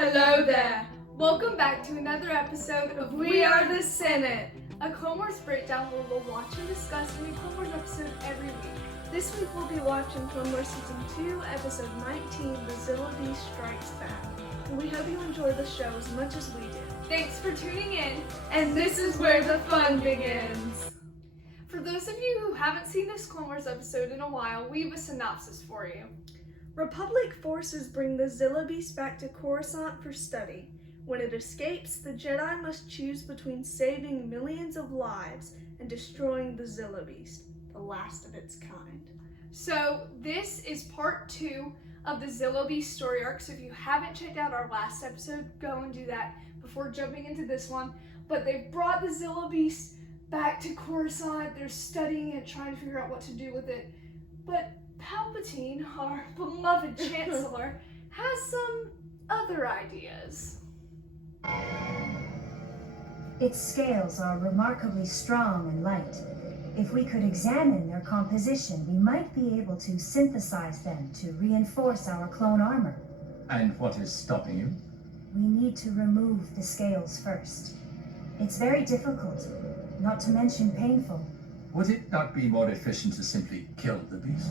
Hello there! Welcome back to another episode of We Are the Senate, a Clone Wars breakdown where we'll watch and discuss a new Clone Wars episode every week. This week we'll be watching Clone Wars Season 2, Episode 19, The Zillo Beast Strikes Back. And we hope you enjoy the show as much as we do. Thanks for tuning in, and this is where the fun begins! For those of you who haven't seen this Clone Wars episode in a while, we have a synopsis for you. Republic forces bring the Zillo Beast back to Coruscant for study. When it escapes, the Jedi must choose between saving millions of lives and destroying the Zillo Beast, the last of its kind. So this is part 2 of the Zillo Beast story arc, so if you haven't checked out our last episode, go and do that before jumping into this one. But they've brought the Zillo Beast back to Coruscant. They're studying it, trying to figure out what to do with it. But Palpatine, our beloved Chancellor, has some other ideas. Its scales are remarkably strong and light. If we could examine their composition, we might be able to synthesize them to reinforce our clone armor. And what is stopping you? We need to remove the scales first. It's very difficult, not to mention painful. Would it not be more efficient to simply kill the beast?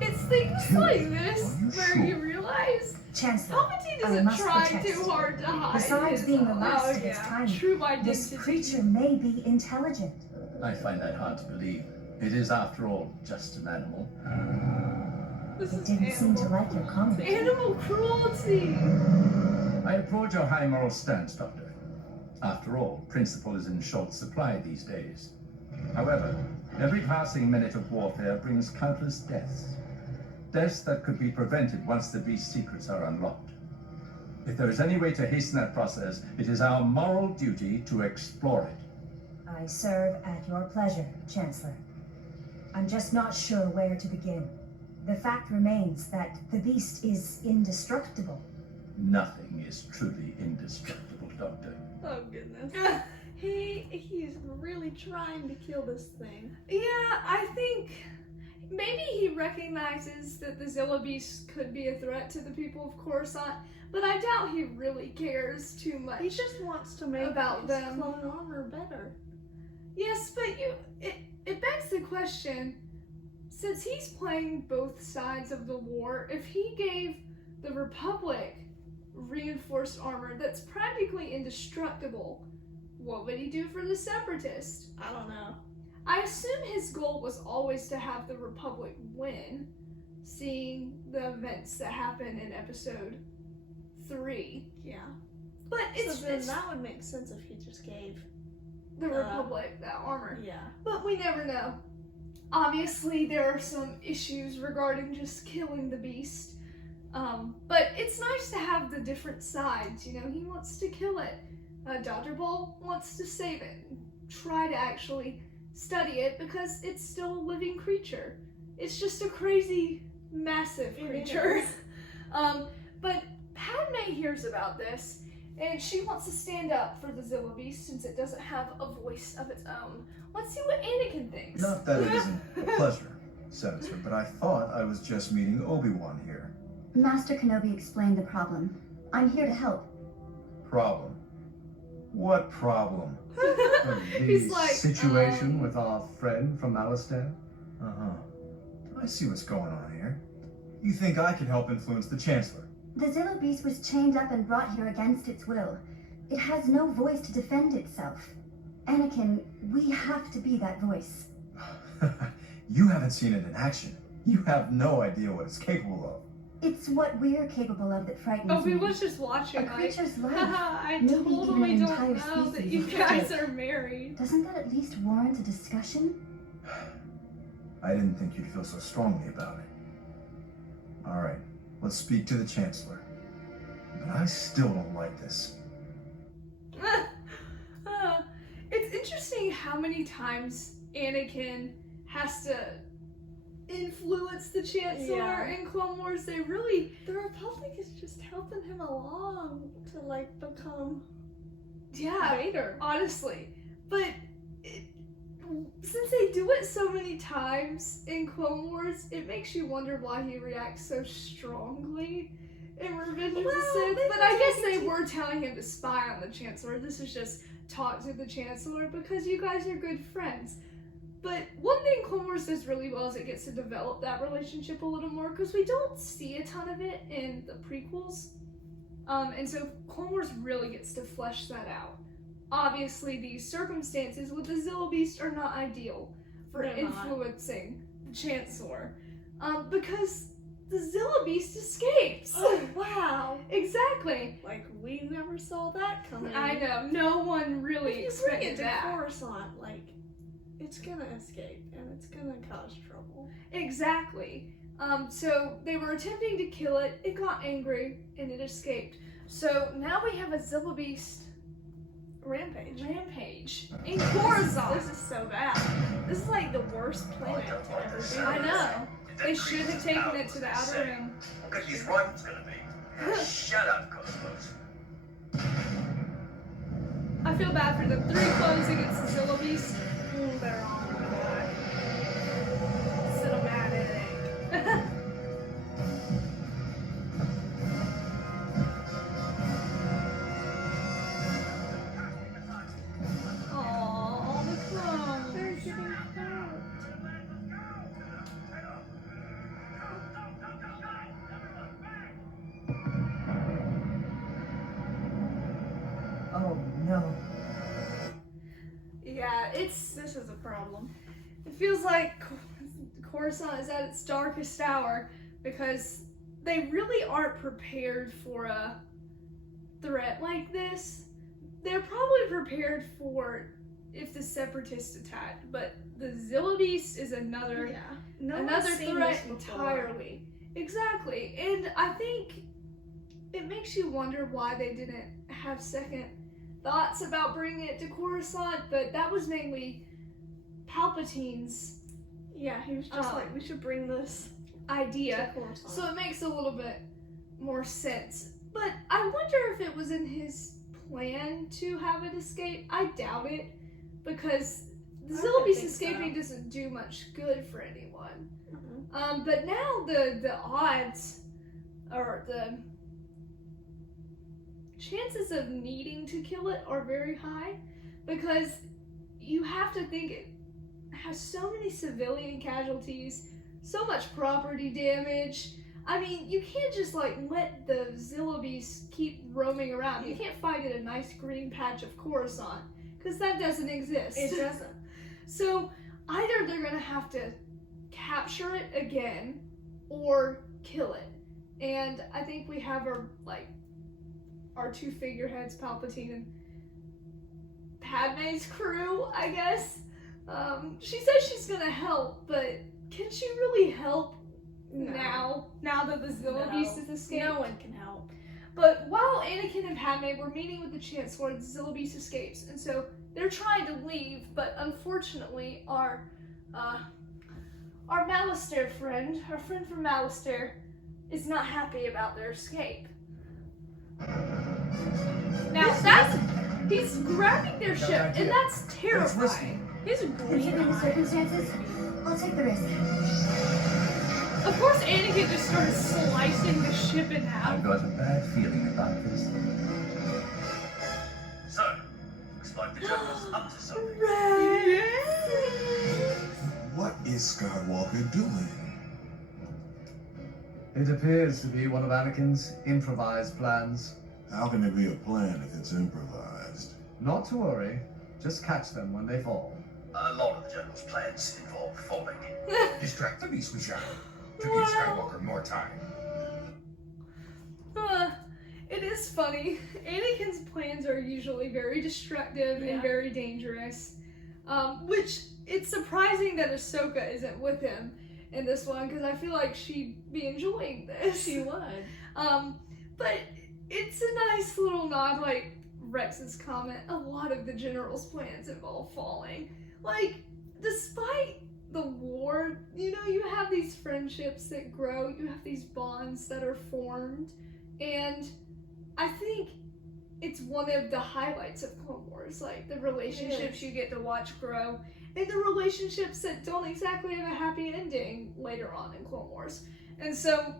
It's things like this where sure? you realize Chancellor, Palpatine I isn't must trying protest. too hard to hide Besides his being the last of its kind, true identity. this creature may be intelligent. I find that hard to believe. It is, after all, just an animal. This It is didn't seem to like your comment. animal cruelty. I applaud your high moral stance, Doctor. After all, principle is in short supply these days. However, every passing minute of warfare brings countless deaths. Deaths that could be prevented once the beast's secrets are unlocked. If there is any way to hasten that process, it is our moral duty to explore it. I serve at your pleasure, Chancellor. I'm just not sure where to begin. The fact remains that the beast is indestructible. Nothing is truly indestructible, Doctor. Oh goodness. He's really trying to kill this thing. Yeah, I think maybe he recognizes that the Zillo Beast could be a threat to the people of Coruscant, but I doubt he really cares too much. He just wants to make About his them. clone armor better. Yes, but it begs the question, since he's playing both sides of the war, if he gave the Republic reinforced armor that's practically indestructible, what would he do for the Separatists? I don't know. I assume his goal was always to have the Republic win, seeing the events that happen in episode 3. Yeah. But So then it's that would make sense if he just gave. the Republic that armor. Yeah. But we never know. Obviously, there are some issues regarding just killing the beast. But it's nice to have the different sides, you know. He wants to kill it. Dr. Ball wants to save it. Try to actually study it because it's still a living creature. It's just a crazy, massive creature. But Padme hears about this, and she wants to stand up for the Zillo Beast since it doesn't have a voice of its own. Let's see what Anakin thinks. Not that it isn't a pleasure, Senator, but I thought I was just meeting Obi-Wan here. Master Kenobi explained the problem. I'm here to help. Problem? What problem? He's The like, situation with our friend from Alistair? Uh-huh. I see what's going on here. You think I can help influence the Chancellor? The Zillo Beast was chained up and brought here against its will. It has no voice to defend itself. Anakin, we have to be that voice. You haven't seen it in action. You have no idea what it's capable of. It's what we're capable of that frightens Obi me. was just watching, A like, creature's life. I Maybe totally even an don't entire know that species you is guys dead. are married. Doesn't that at least warrant a discussion? I didn't think you'd feel so strongly about it. All right, let's speak to the Chancellor. But I still don't like this. It's interesting how many times Anakin has to influence the Chancellor Yeah. in Clone Wars. They really, The Republic is just helping him along to like become yeah, Vader. honestly. But since they do it so many times in Clone Wars, it makes you wonder why he reacts so strongly. in Revenge of Well, the Sith, they but can I take guess it they to- were telling him to spy on the Chancellor. This is just talk to the Chancellor because you guys are good friends. But one thing Clone Wars does really well is it gets to develop that relationship a little more because we don't see a ton of it in the prequels. And so Clone Wars really gets to flesh that out. Obviously, these circumstances with the Zillo Beast are not ideal for They're not. influencing the Chancellor. Because the Zillo Beast escapes. Oh, wow. Exactly. Like, we never saw that coming. I know. No one really If you bring expected it to that. Coruscant, like, it's gonna escape, and it's gonna cause trouble. Exactly. So they were attempting to kill it. It got angry and it escaped. So now we have a Zillo Beast Rampage. in Coruscant. This is so bad. This is like the worst planet to ever do. I know. They should have taken it to the Outer Rim. Because his rival's gonna be. Shut up, Cosmos. I feel bad for them. 3 clones against the Zillo Beast. They're on my back. Cinematic. Aww, the clones. They're getting hurt. Oh no. Yeah, This is a problem. it feels like Coruscant is at its darkest hour because they really aren't prepared for a threat like this. They're probably prepared for if the Separatists attacked, but the Zillo Beast is another Yeah. No another one's seen threat this before. entirely. Exactly. And I think it makes you wonder why they didn't have second thoughts about bringing it to Coruscant, but that was mainly Palpatine's Yeah, he was just like, we should bring this idea. to Coruscant. So it makes a little bit more sense. But I wonder if it was in his plan to have it escape. I doubt it, because the I Zillo don't Beast think so. escaping doesn't do much good for anyone. Mhm. But now the odds, or the chances of needing to kill it are very high, because you have to think it has so many civilian casualties, so much property damage. I mean, you can't just like let the Zillo Beast keep roaming around. You can't find it a nice green patch of Coruscant, because that doesn't exist. It doesn't. So either they're gonna have to capture it again or kill it. And I think we have our 2 figureheads, Palpatine and Padme's crew, I guess. She says she's gonna help, but can she really help No. now that the Zillo No. Beast has escaped? No one can help. But while Anakin and Padme were meeting with the Chancellor, the Zillo Beast escapes, and so they're trying to leave, but unfortunately our Malastare friend, our friend from Malastare, is not happy about their escape. Now he's grabbing their ship, and that's terrifying. He's Considering the circumstances, I'll take the risk. Of course, Anakin just starts slicing the ship in half. I've got a bad feeling about this. So, looks like the General's up to something. What is Skywalker doing? It appears to be one of Anakin's improvised plans. How can it be a plan if it's improvised? Not to worry, just catch them when they fall. A lot of the General's plans involve falling. Distract the beast with shadow to give Skywalker more time. It is funny. Anakin's plans are usually very destructive and very dangerous. Which, it's surprising that Ahsoka isn't with him in this one, because I feel like she'd be enjoying this. She would. But it's a nice little nod, like Rex's comment. A lot of the General's plans involve falling. Like, despite the war, you know, you have these friendships that grow, you have these bonds that are formed, and I think it's one of the highlights of Clone Wars, like the relationships you get to watch grow, and the relationships that don't exactly have a happy ending later on in Clone Wars. And so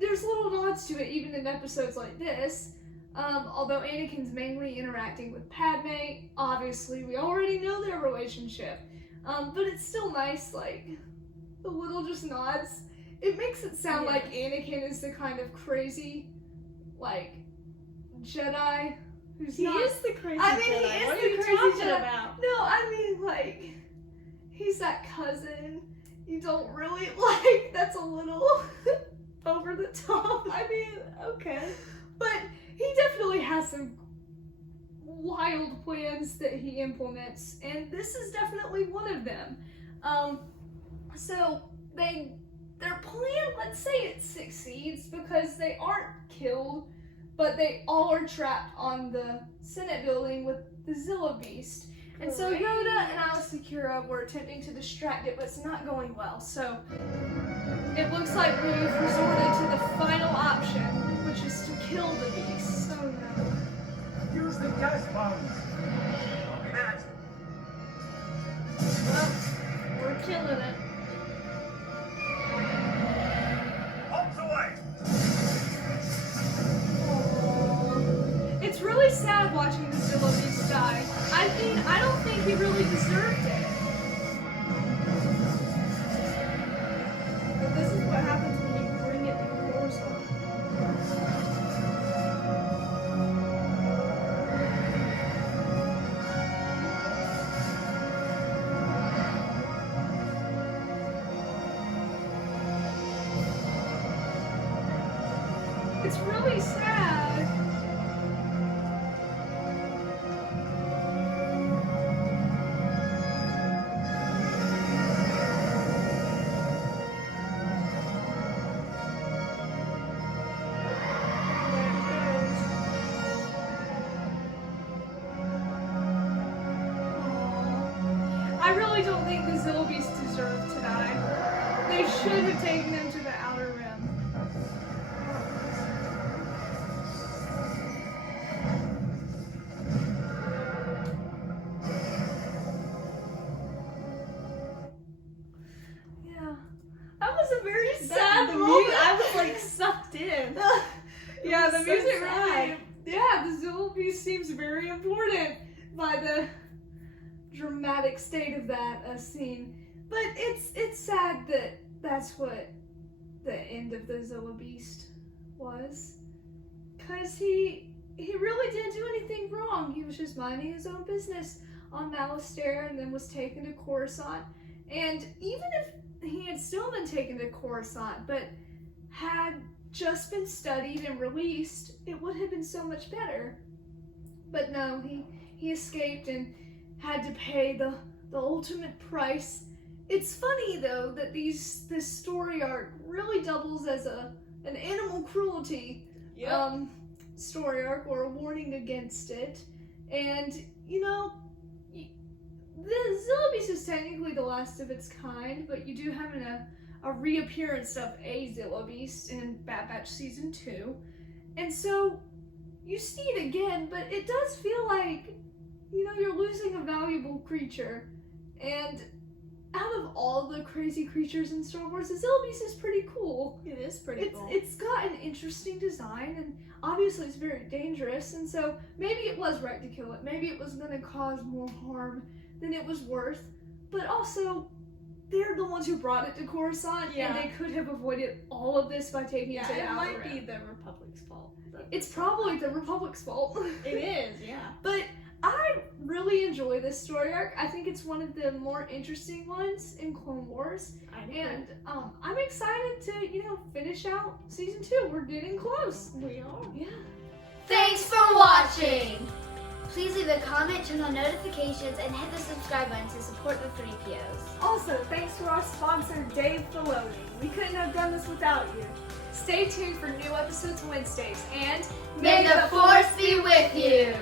there's little nods to it even in episodes like this. Although Anakin's mainly interacting with Padme, obviously we already know their relationship. But it's still nice, like, the little just nods. It makes it sound like Anakin is the kind of crazy, like, Jedi who's He not... is the crazy I mean, Jedi. he is What the are you crazy talking Jedi. about? No, I mean, like, he's that cousin you don't really like. That's a little over the top. I mean, okay. But he definitely has some wild plans that he implements, and this is definitely one of them. So their plan, let's say it succeeds because they aren't killed, but they all are trapped on the Senate building with the Zillo beast. And so Great. Yoda and Alice Sakura were attempting to distract it, but it's not going well. So it looks like we've resorted to the final option, which is to kill the beast. Oh no. Use the gas bombs. Copy that. Well, we're killing it. Bombs away. It's really sad watching the Zillo beast die. I mean, I don't think he really deserved it. But this is what happens when you bring it to Coruscant. It's really sad. I really don't think the Zillo Beast deserved to die. They should have taken him to the Outer Rim. Yeah. That was a very sad The moment. music, I was like sucked in. Yeah, It the was so music sad. really... Yeah, the Zillo Beast seems very important by the dramatic state of that scene. But it's sad that that's what the end of the Zillo Beast was. Because he really didn't do anything wrong. He was just minding his own business on Malastare and then was taken to Coruscant. And even if he had still been taken to Coruscant, but had just been studied and released, it would have been so much better. But no, he escaped and had to pay the ultimate price. It's funny though that this story arc really doubles as an animal cruelty story arc, or a warning against it. And you know, the Zillo Beast is technically the last of its kind, but you do have a reappearance of a Zillo Beast in Bad Batch Season 2. And so you see it again, but it does feel like, you know, you're losing a valuable creature. And out of all the crazy creatures in Star Wars, the Zillo Beast is pretty cool. It is pretty cool. It's got an interesting design, and obviously it's very dangerous, and so maybe it was right to kill it. Maybe it was going to cause more harm than it was worth, but also they're the ones who brought it to Coruscant, and they could have avoided all of this by taking it to the it Outer might Rim. be the Republic's fault. It's probably the Republic's fault. It is, yeah. But I really enjoy this story arc. I think it's one of the more interesting ones in Clone Wars. And I'm excited to, you know, finish out Season 2. We're getting close. We are. Yeah. Thanks for watching! Please leave a comment, turn on notifications, and hit the subscribe button to support the Threepios. Also, thanks to our sponsor, Dave Filoni. We couldn't have done this without you. Stay tuned for new episodes Wednesdays, and May the Force be with you!